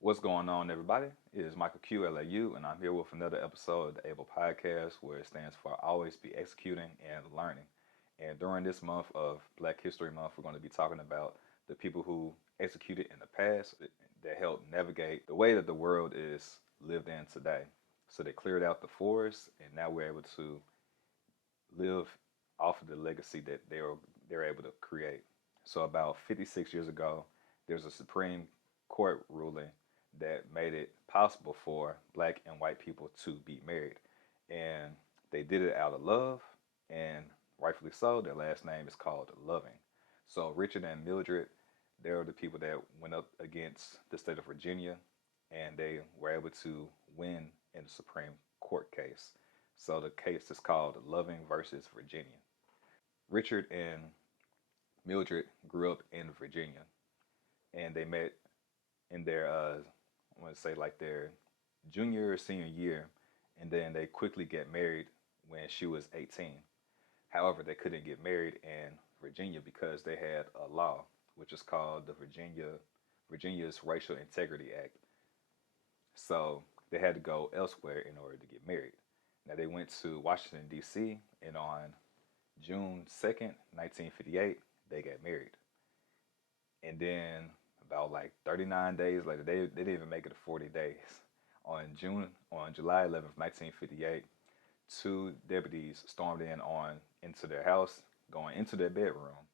What's going on, everybody? It is MichaelQLau, and I'm here with another episode of the ABEL podcast, where it stands for Always Be Executing and Learning. And during this month of Black History Month, we're going to be talking about the people who executed in the past that helped navigate the way that the world is lived in today. So they cleared out the forest, and now we're able to live off of the legacy that they're able to create. So about 56 years ago, there's a Supreme Court ruling that made it possible for black and white people to be married. And they did it out of love, and rightfully so. Their last name is called Loving. So Richard and Mildred, they're the people that went up against the state of Virginia, and they were able to win in the Supreme Court case. So the case is called Loving versus Virginia. Richard and Mildred grew up in Virginia, and they met in their I want to say like their junior or senior year, and then they quickly get married when she was 18. However, they couldn't get married in Virginia because they had a law which is called the Virginia's Racial Integrity Act. So they had to go elsewhere in order to get married. Now they went to Washington D.C. and on June 2nd, 1958, they got married. And then about like 39 days later, they didn't even make it to 40 days. On July 11th, 1958, two deputies stormed into their house, going into their bedroom,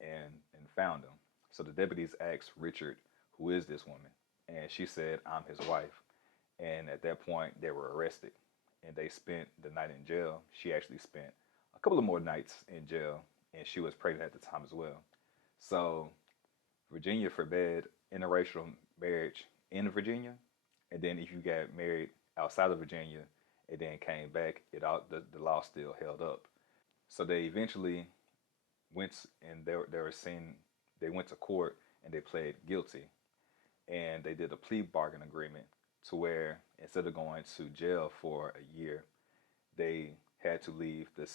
and found them. So the deputies asked Richard, "Who is this woman?" And she said, "I'm his wife." And at that point, they were arrested, and they spent the night in jail. She actually spent a couple of more nights in jail, and she was pregnant at the time as well. So Virginia forbade interracial marriage in Virginia, and then if you got married outside of Virginia and then came back, the law still held up. So they eventually went and they were seen. They went to court and they pled guilty, and they did a plea bargain agreement to where instead of going to jail for a year, they had to leave the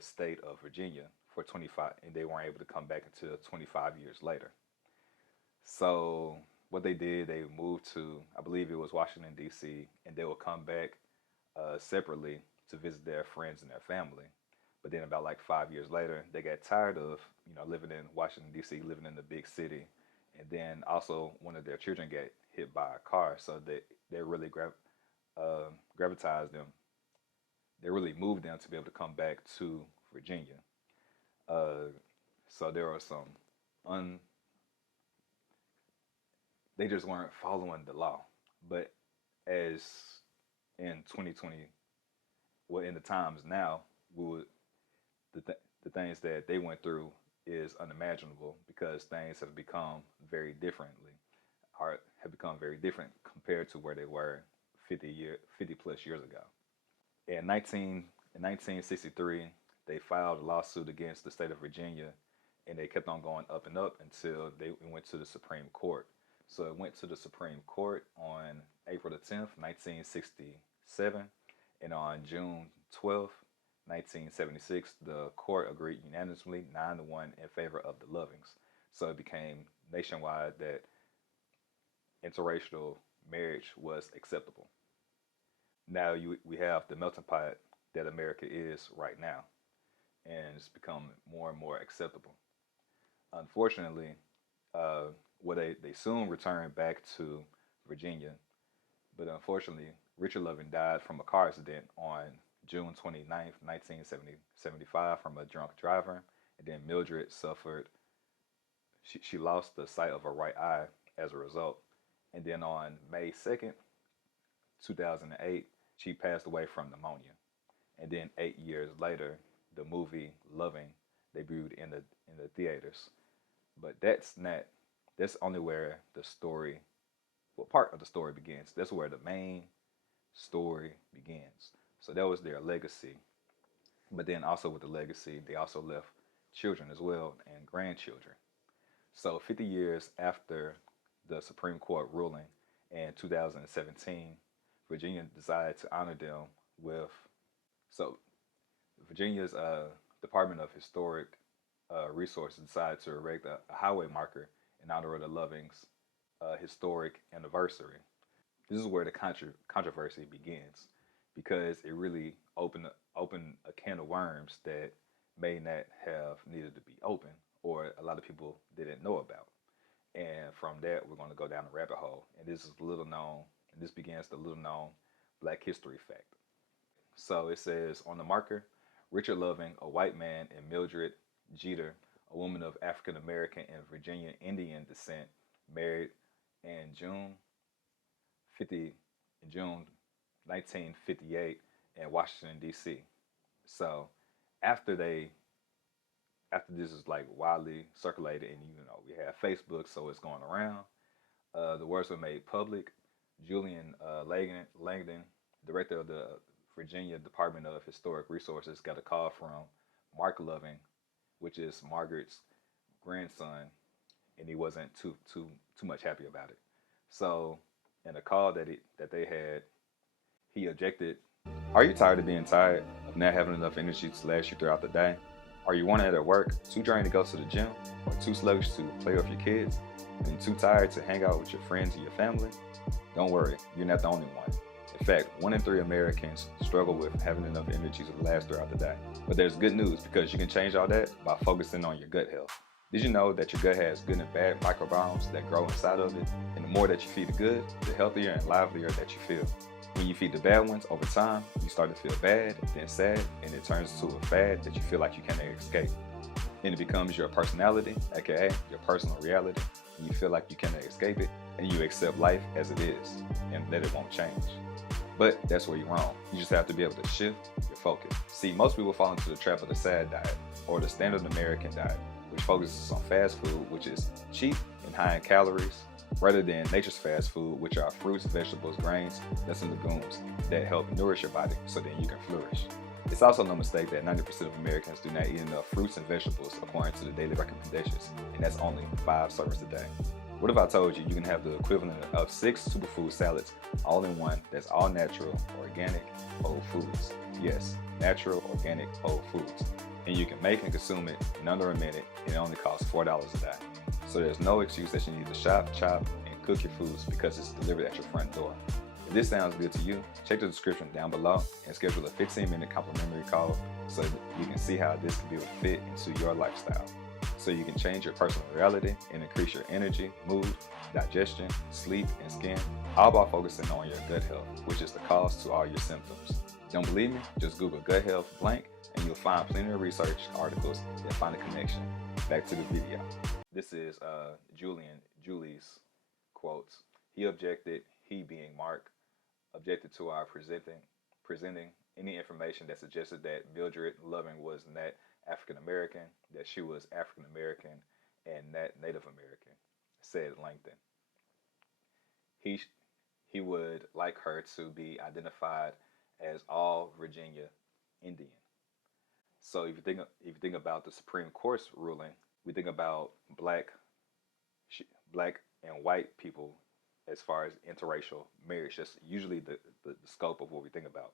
state of Virginia for 25, and they weren't able to come back until 25 years later. So what they did, they moved to, I believe it was Washington D.C., and they would come back separately to visit their friends and their family. But then about like 5 years later, they got tired of living in Washington D.C., living in the big city, and then also one of their children got hit by a car, so they really gravitized them. They really moved them to be able to come back to Virginia. Uh, so there were some un they just weren't following the law. But as in 2020, well, in the times now, we would the things that they went through is unimaginable because things have become very different compared to where they were 50 plus years ago. In 1963, they filed a lawsuit against the state of Virginia, and they kept on going up and up until they went to the Supreme Court. So it went to the Supreme Court on April the 10th, 1967, and on June 12th, 1976, the court agreed unanimously 9-1 in favor of the Lovings. So it became nationwide that interracial marriage was acceptable. Now we have the melting pot that America is right now, and it's become more and more acceptable. Unfortunately, they soon returned back to Virginia, but unfortunately, Richard Loving died from a car accident on June 29th, 1975, from a drunk driver, and then Mildred suffered. She lost the sight of her right eye as a result, and then on May 2nd, 2008, she passed away from pneumonia. And then 8 years later, the movie Loving debuted in the theaters. But that's only where part of the story begins. That's where the main story begins. So that was their legacy. But then also with the legacy, they also left children as well and grandchildren. So 50 years after the Supreme Court ruling in 2017, Virginia decided to honor them with, so Virginia's Department of Historic Resources decided to erect a highway marker in honor of the Lovings historic anniversary. This is where the controversy begins because it really opened a can of worms that may not have needed to be open or a lot of people didn't know about. And from that, we're going to go down the rabbit hole. And this is little known, and this begins the little known Black History fact. So it says on the marker, Richard Loving, a white man, and Mildred Jeter, a woman of African American and Virginia Indian descent, married in in June 1958 in Washington D.C. So after they after this is like widely circulated, and we have Facebook, so it's going around. The words were made public. Julian Langdon, director of the Virginia Department of Historic Resources, got a call from Mark Loving, which is Margaret's grandson, and he wasn't too much happy about it. So, in a call that they had, he objected. Are you tired of being tired, of not having enough energy to last you throughout the day? Are you worn out at work, too drained to go to the gym, or too sluggish to play with your kids, and too tired to hang out with your friends and your family? Don't worry, you're not the only one. In fact, 1 in 3 Americans struggle with having enough energy to last throughout the day. But there's good news because you can change all that by focusing on your gut health. Did you know that your gut has good and bad microbiomes that grow inside of it? And the more that you feed the good, the healthier and livelier that you feel. When you feed the bad ones over time, you start to feel bad, then sad, and it turns into a fad that you feel like you can't escape. And it becomes your personality, aka your personal reality, and you feel like you cannot escape it, and you accept life as it is, and that it won't change. But that's where you're wrong. You just have to be able to shift your focus. See, most people fall into the trap of the SAD diet, or the standard American diet, which focuses on fast food, which is cheap and high in calories, rather than nature's fast food, which are fruits, vegetables, grains, nuts, and legumes that help nourish your body so that you can flourish. It's also no mistake that 90% of Americans do not eat enough fruits and vegetables according to the daily recommendations, and that's only 5 servings a day. What if I told you you can have the equivalent of 6 superfood salads all in one that's all natural, organic, whole foods? Yes, natural, organic, whole foods. And you can make and consume it in under a minute, and it only costs $4 a day. So there's no excuse that you need to shop, chop, and cook your foods because it's delivered at your front door. If this sounds good to you, check the description down below and schedule a 15-minute complimentary call so that you can see how this can be able to fit into your lifestyle. So you can change your personal reality and increase your energy, mood, digestion, sleep, and skin, all by focusing on your gut health, which is the cause to all your symptoms. Don't believe me? Just Google gut health blank and you'll find plenty of research articles that find a connection. Back to the video. This is Julie's quotes. He being Mark, objected to our presenting any information that suggested that Mildred Loving was not African American, that she was African American and not Native American, said Langdon. He would like her to be identified as all Virginia Indian. So if you think about the Supreme Court's ruling, we think about black and white people as far as interracial marriage. That's usually the scope of what we think about.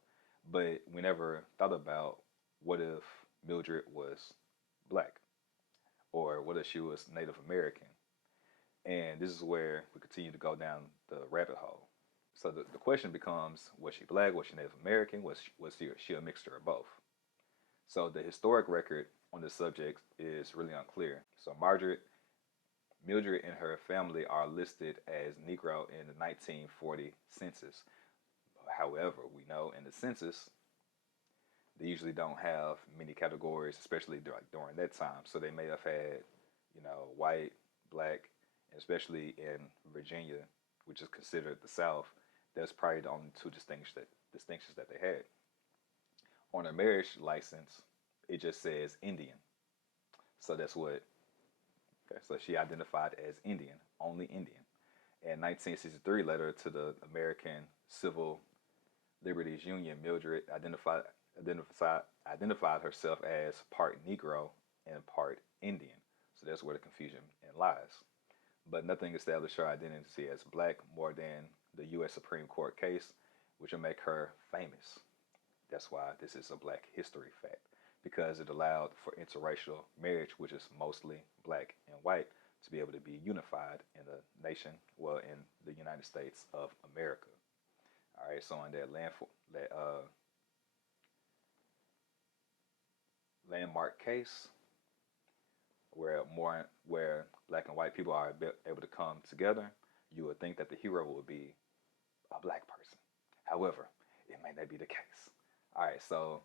But we never thought about what if Mildred was black, or what if she was Native American. And this is where we continue to go down the rabbit hole. So the question becomes, was she black? Was she Native American? Was she a mixture of both? So the historic record on this subject is really unclear. So Mildred and her family are listed as Negro in the 1940 census. However, we know in the census, they usually don't have many categories, especially during that time. So they may have had, white, black, and especially in Virginia, which is considered the South, that's probably the only two distinctions that they had. On her marriage license, it just says Indian. So that's what. Okay, so she identified as Indian, only Indian. In 1963, letter to the American Civil Liberties Union, Mildred identified herself as part Negro and part Indian. So that's where the confusion lies. But nothing established her identity as black more than the U.S. Supreme Court case, which will make her famous. That's why this is a black history fact, because it allowed for interracial marriage, which is mostly black and white, to be able to be unified in the nation, well, in the United States of America. All right, so in that landmark case, where black and white people are able to come together, you would think that the hero would be a black person. However, it may not be the case. All right, so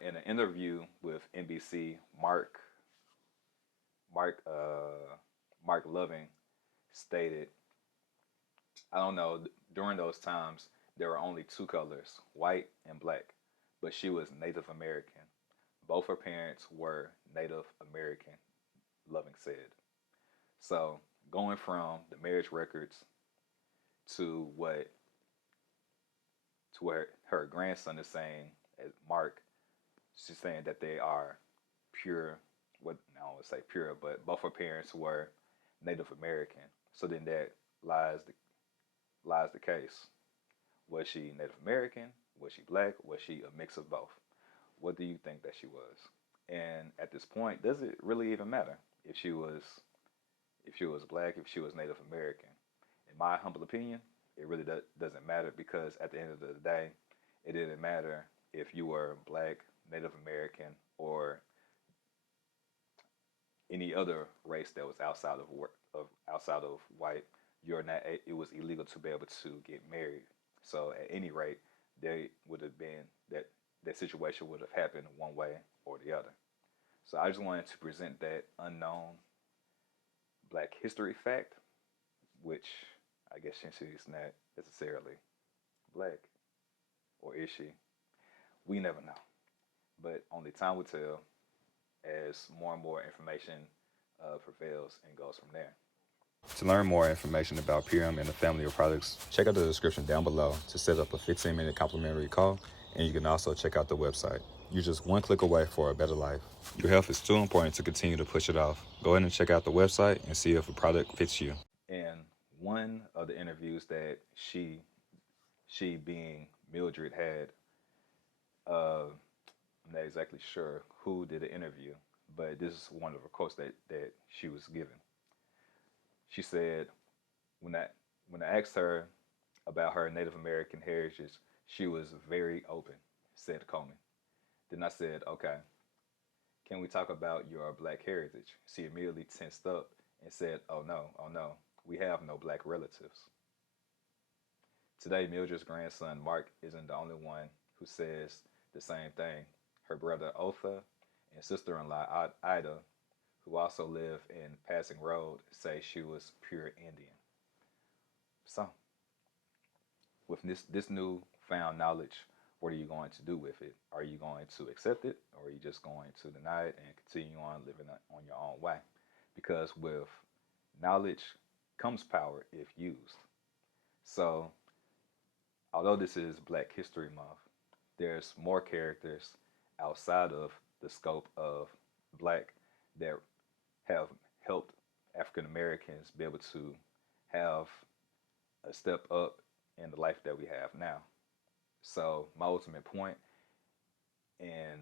in an interview with NBC, Mark Mark Loving stated, I don't know, during those times there were only two colors, white and black, but she was Native American. Both her parents were Native American, Loving said. So going from the marriage records to what to where her grandson is saying, as Mark, she's saying that they are pure. What I don't want to say pure, but both her parents were Native American. So then that lies the lies the case. Was she Native American? Was she black? Was she a mix of both? What do you think that she was? And at this point, does it really even matter if she was black, if she was Native American? In my humble opinion, it really doesn't matter, because at the end of the day, it didn't matter if you were black, Native American, or any other race that was outside of white. You're not. It was illegal to be able to get married. So at any rate, they would have been that situation would have happened one way or the other. So I just wanted to present that unknown Black history fact, which I guess she's not necessarily black, or is she? We never know. But only time will tell as more and more information prevails and goes from there. To learn more information about Purium and the family of products, check out the description down below to set up a 15-minute complimentary call, and you can also check out the website. You're just one click away for a better life. Your health is too important to continue to push it off. Go ahead and check out the website and see if a product fits you. And one of the interviews that she being Mildred had, I'm not exactly sure who did the interview, but this is one of the quotes that she was given. She said, when I asked her about her Native American heritage, she was very open, said Comey. Then I said, okay, can we talk about your black heritage? She immediately tensed up and said, oh no, we have no black relatives. Today, Mildred's grandson, Mark, isn't the only one who says the same thing. Her brother, Otha, and sister-in-law, Ida, who also live in Passing Road, say she was pure Indian. So, with this new found knowledge, what are you going to do with it? Are you going to accept it, or are you just going to deny it and continue on living on your own way? Because with knowledge comes power if used. So, although this is Black History Month, there's more characters outside of the scope of Black that have helped African Americans be able to have a step up in the life that we have now. So my ultimate point and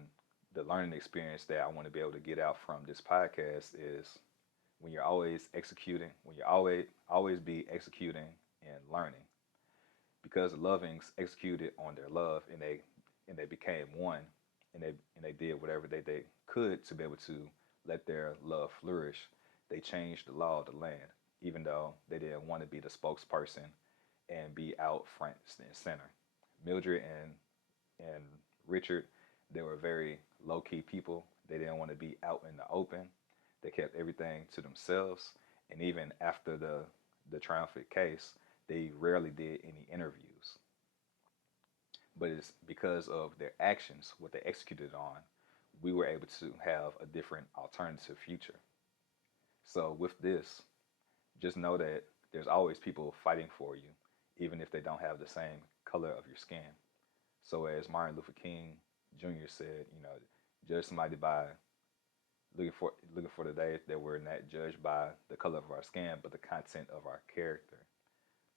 the learning experience that I want to be able to get out from this podcast is, when you're always executing, when you always be executing and learning. Because the Lovings executed on their love, and they became one, and they did whatever they could to be able to let their love flourish. They changed the law of the land, even though they didn't want to be the spokesperson and be out front and center. Mildred and Richard, they were very low-key people. They didn't want to be out in the open. They kept everything to themselves. And even after the triumphant case, they rarely did any interviews. But it's because of their actions, what they executed on, we were able to have a different alternative future. So with this, just know that there's always people fighting for you, even if they don't have the same color of your skin. So as Martin Luther King Jr. said, judge somebody by looking for the day that we're not judged by the color of our skin, but the content of our character.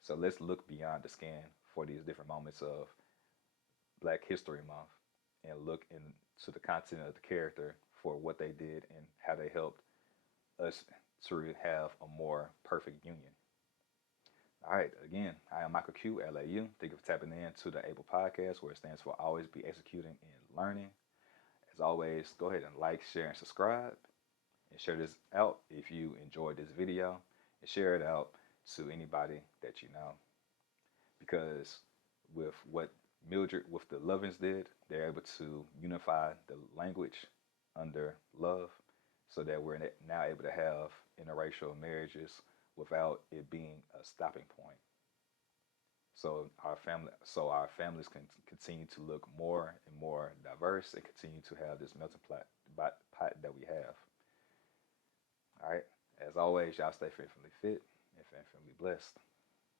So let's look beyond the skin for these different moments of Black History Month and look into the content of the character for what they did and how they helped us to have a more perfect union. All right, again, I am MichaelQLau. Thank you for tapping in to the ABEL podcast, where it stands for Always Be Executing and Learning. As always, go ahead and like, share, and subscribe. And share this out if you enjoyed this video. And share it out to anybody that you know. Because with what Mildred with the Lovins did, they're able to unify the language under love so that we're now able to have interracial marriages without it being a stopping point. So our families can continue to look more and more diverse and continue to have this melting pot that we have. All right. As always, y'all stay faithfully fit and faithfully blessed.